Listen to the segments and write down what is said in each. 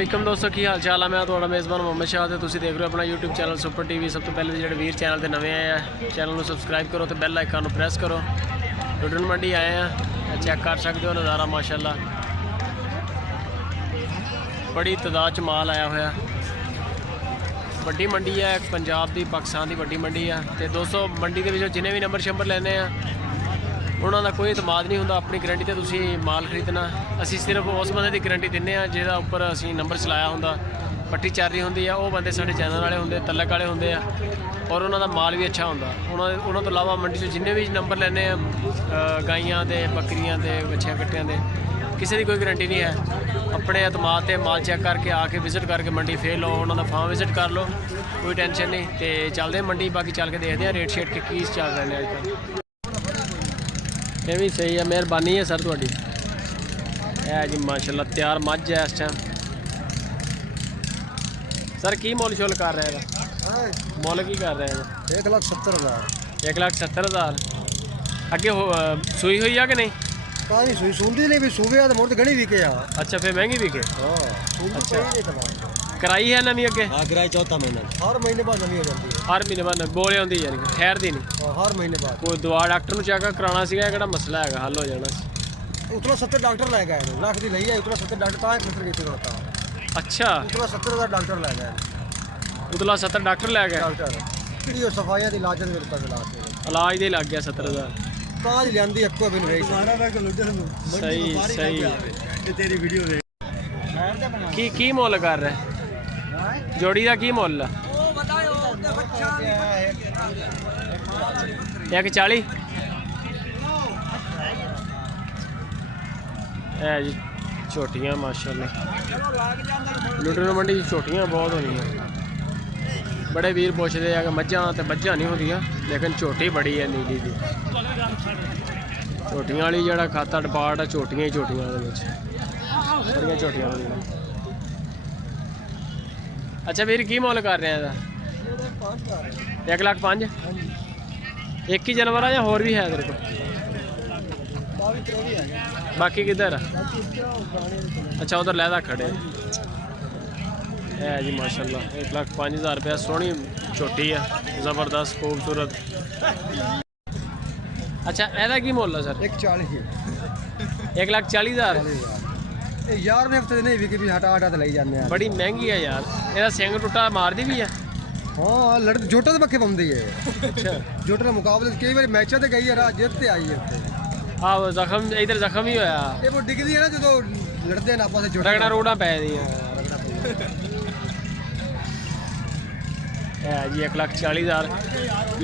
वालेकुम दोस्तों की हाल चाल है। मैं थोड़ा मेज़बान मोहम्मद शाह ते तुसीं देख रहे हो अपना यूट्यूब चैनल सुपर टीवी। सब तो पहले जो वीर चैनल के नवे आए हैं चैनल को सबसक्राइब करो तो बैल आइकन को प्रेस करो। लुडन मंडी आए हैं, चेक कर सकते हो नज़ारा माशाल्लाह बड़ी तादाद च माल आया हुआ। वड्डी मंडी है, पंजाब की पाकिस्तान की वड्डी मंडी है। तो दोस्तों मंडी के जिन्हें भी नंबर शंबर लेने हैं उन्होंने कोई इतमाद नहीं होंदा, अपनी गारंटी ते तुसी माल खरीदना। असी सिर्फ उस बंदे की गारंटी दिंने आ जिहदा उपर असी नंबर चलाया होंदा, पट्टी चल रही होंदी है। वो बंदे साडे चैनल वाले होंदे, तलक वाले होंदे आ और उन्हों का माल भी अच्छा होंदा। उन्होंने तो इलावा मंडी से जिन्हें भी नंबर लेने गाइयां दे, बकरियां दे, बच्चियां कट्टियां दे, किसी की कोई गारंटी नहीं है। अपने एतमाद से माल चेक करके आके विजिट करके मंडी फेर लो, उन्होंने फार्म विजिट कर लो, कोई टेंशन नहीं। तो चलते हैं मंडी, बाकी चल के देखते हैं रेट शेट के की चल रहे हैं अजकल। ये भी सही है, मेहरबानी है सर थोड़ी है जी माशाल्लाह। तैयार मझ है इस टाइम। सर की मुल शुल कर रहे हैं, मुल की कर रहे हैं? 1,70,000। 1,70,000 अगे सूई हुई है कि नहीं? पानी सूई सूंदी नहीं भी सूबे तो मुड़ गणी विके आ। अच्छा फिर महंगी विके। अच्छा कराई है नवी अगे? हां कराई चौथा महीना, हर महीने बाद नवी हो जाती है। हर महीने बाद बोले आती है, यानी ठहर दी नहीं। हर महीने बाद कोई दवा डॉक्टर को चेक कराना सीगा, किहड़ा मसला है हल हो जाना। उतना 70 डॉक्टर लै गए, लाख दी लई है उतना 70 डॉक्टर ता खतर कीती होता। अच्छा उतना 70,000 डॉक्टर लै गए, उतला 70 डॉक्टर लै गए। डॉक्टर किड़ी सफाइयां दी इलाज दे पैसे लाते, इलाज दे लग गया 70,000। काज लियांदी अक्को बिन रही। सही सही ये तेरी वीडियो देख की मोल कर रहा है जोड़ी का की मुल? 1,40 है जी। छोटियाँ माशाल्लाह लुडन मंडी छोटियाँ बहुत होनी। बड़े वीर पुछते हैं कि मझां तो मझां नहीं होंदियां, लेकिन झोटी बड़ी है नीली दी। झोटियां वाली जड़ा खाता डिपार्ट है, झोटियां ही झोटियां बड़ियां झोटियां होंदियां। अच्छा वीर की मुल कर रहे हैं? 1,05,000। एक ही जानवर है या होर भी है तेरे को? बाकी किधर? अच्छा उधर लहदा खड़े है जी माशाल्लाह। 1,05,000 रुपया। सोहनी छोटी है, ज़बरदस्त खूबसूरत। अच्छा एदा की मुल है सर? 1,40,000। यार ने हफ्ते नहीं विकी भी हटा हटा लई जाने। बड़ी बड़ी महंगी है यार। ਇਹਦਾ ਸਿੰਗ ਟੁੱਟਾ ਮਾਰਦੀ ਵੀ ਹੈ? हाँ लड़ जोटा तो पक्के पाँदी है। अच्छा जोटा के मुकाबले कई बार मैचों से गई है, रात जितते आई है। ਆਹ ਜ਼ਖਮ ਇਧਰ ਜ਼ਖਮ ਹੀ ਹੋਇਆ। ये वो डिगदी है ना जो लड़ते हैं आपस में, जोटा ਰਗੜਾ ਰੋੜਾ ਪੈ ਦੀਆਂ ਹੈ ਜੀ। 1,40,000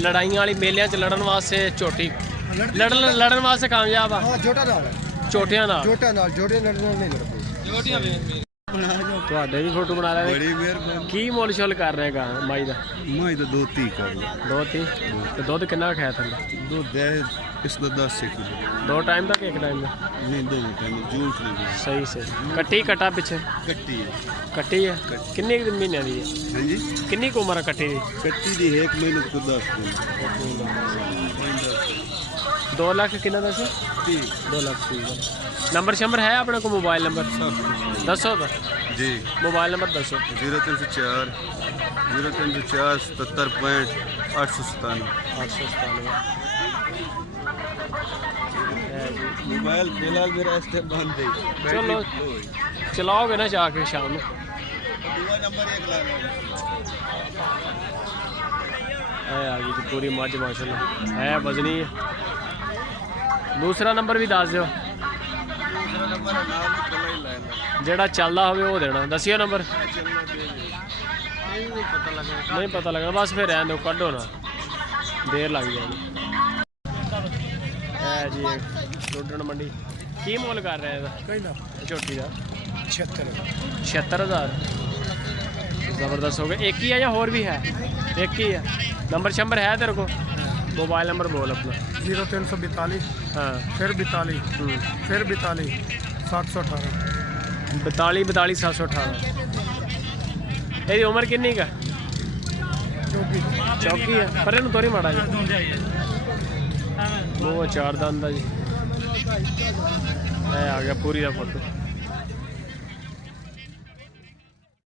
ਲੜਾਈਆਂ ਵਾਲੀ ਮੇਲਿਆਂ 'ਚ ਲੜਨ ਵਾਸਤੇ ਝੋਟੀ ਲੜਨ ਵਾਸਤੇ ਕਾਮਯਾਬ ਆ। हाँ जोटा नाल ਝੋਟਿਆਂ ਨਾਲ जोटे लड़ने नहीं लड़ते। ਤੁਹਾਡੇ ਵੀ ਫੋਟੋ ਬਣਾ ਲੈਣੇ। बड़ी मेहरबानी। ਕੀ ਮੁੱਲ ਸ਼ੁੱਲ ਕਰ ਰਹੇ ਗਾ ਮਾਈ ਦਾ? मैं तो 2-3 कर लो। 2-3 ਤੇ ਦੁੱਧ ਕਿੰਨਾ ਖਾਇਆ ਥੱਲੇ? दूध दे इसका 10 किलो। 2 टाइम ਦਾ ਕਿ ਇੱਕ ਟਾਈਮ ਦਾ? नहीं दोनों टाइम झूठ नहीं। ਸਹੀ ਸਹੀ। ਕੱਟੀ ਕਟਾ ਪਿੱਛੇ कट्टी है। ਕੱਟੀ ਹੈ? ਕਿੰਨੇ ਕੁ ਮਹੀਨਿਆਂ ਦੀ ਹੈ? हाँ जी ਕਿੰਨੀ ਕੁ ਉਮਰ ਹੈ ਕੱਟੀ ਦੀ? कट्टी दी 1 महीने को 10 दिन। 2 ਲੱਖ ਕਿੰਨਾ ਦਾ ਸੀ? 2 ਲੱਖ। ठीक है। नंबर शंबर है अपने को? मोबाइल नंबर दसो तो जी। मोबाइल नंबर दसो। 0304 77 897। 897। मोबाइल फिलहाल मेरा इससे बंद है। चलो चलाओगे ना जाके शाम में। है आ गई जी पूरी मझ माशाल्लाह, है वजनी है। दूसरा नंबर भी दस दो ਜਿਹੜਾ ਚੱਲਦਾ ਹੋਵੇ ਉਹ ਦੇਣਾ। ਦੱਸਿਓ ਨੰਬਰ। ਨਹੀਂ ਪਤਾ ਲੱਗਣਾ ਬਸ ਫਿਰ ਰਹਿਣ ਦਿਓ, ਕੱਢੋ ਨਾ, ਦੇਰ ਲੱਗ ਜਾਣੀ ਹੈ ਜੀ। ਲੁੱਡਣ ਮੰਡੀ ਕੀ ਮੁੱਲ ਕਰ ਰਿਹਾ ਇਹਦਾ ਝੋਟੀ ਦਾ? 76,000। ज़बरदस्त हो गया। एक ही है या और भी है? एक ही है। नंबर शंबर है तेरे को? मोबाइल नंबर बोल अपना। 0342 हाँ फिर 42 फिर 42 718। 42 718। ਇਹਦੀ ਉਮਰ ਕਿੰਨੀ ਕਾ? ਚੌਕੀ ਹੈ ਪਰ ਇਹਨੂੰ ਤੋਰੀ ਮਾੜਾ ਜੀ। ਉਹ 4 ਦੰਦ ਦਾ ਜੀ। ਇਹ ਆ ਗਿਆ ਪੂਰੀ ਦਾ ਫੋਟੋ।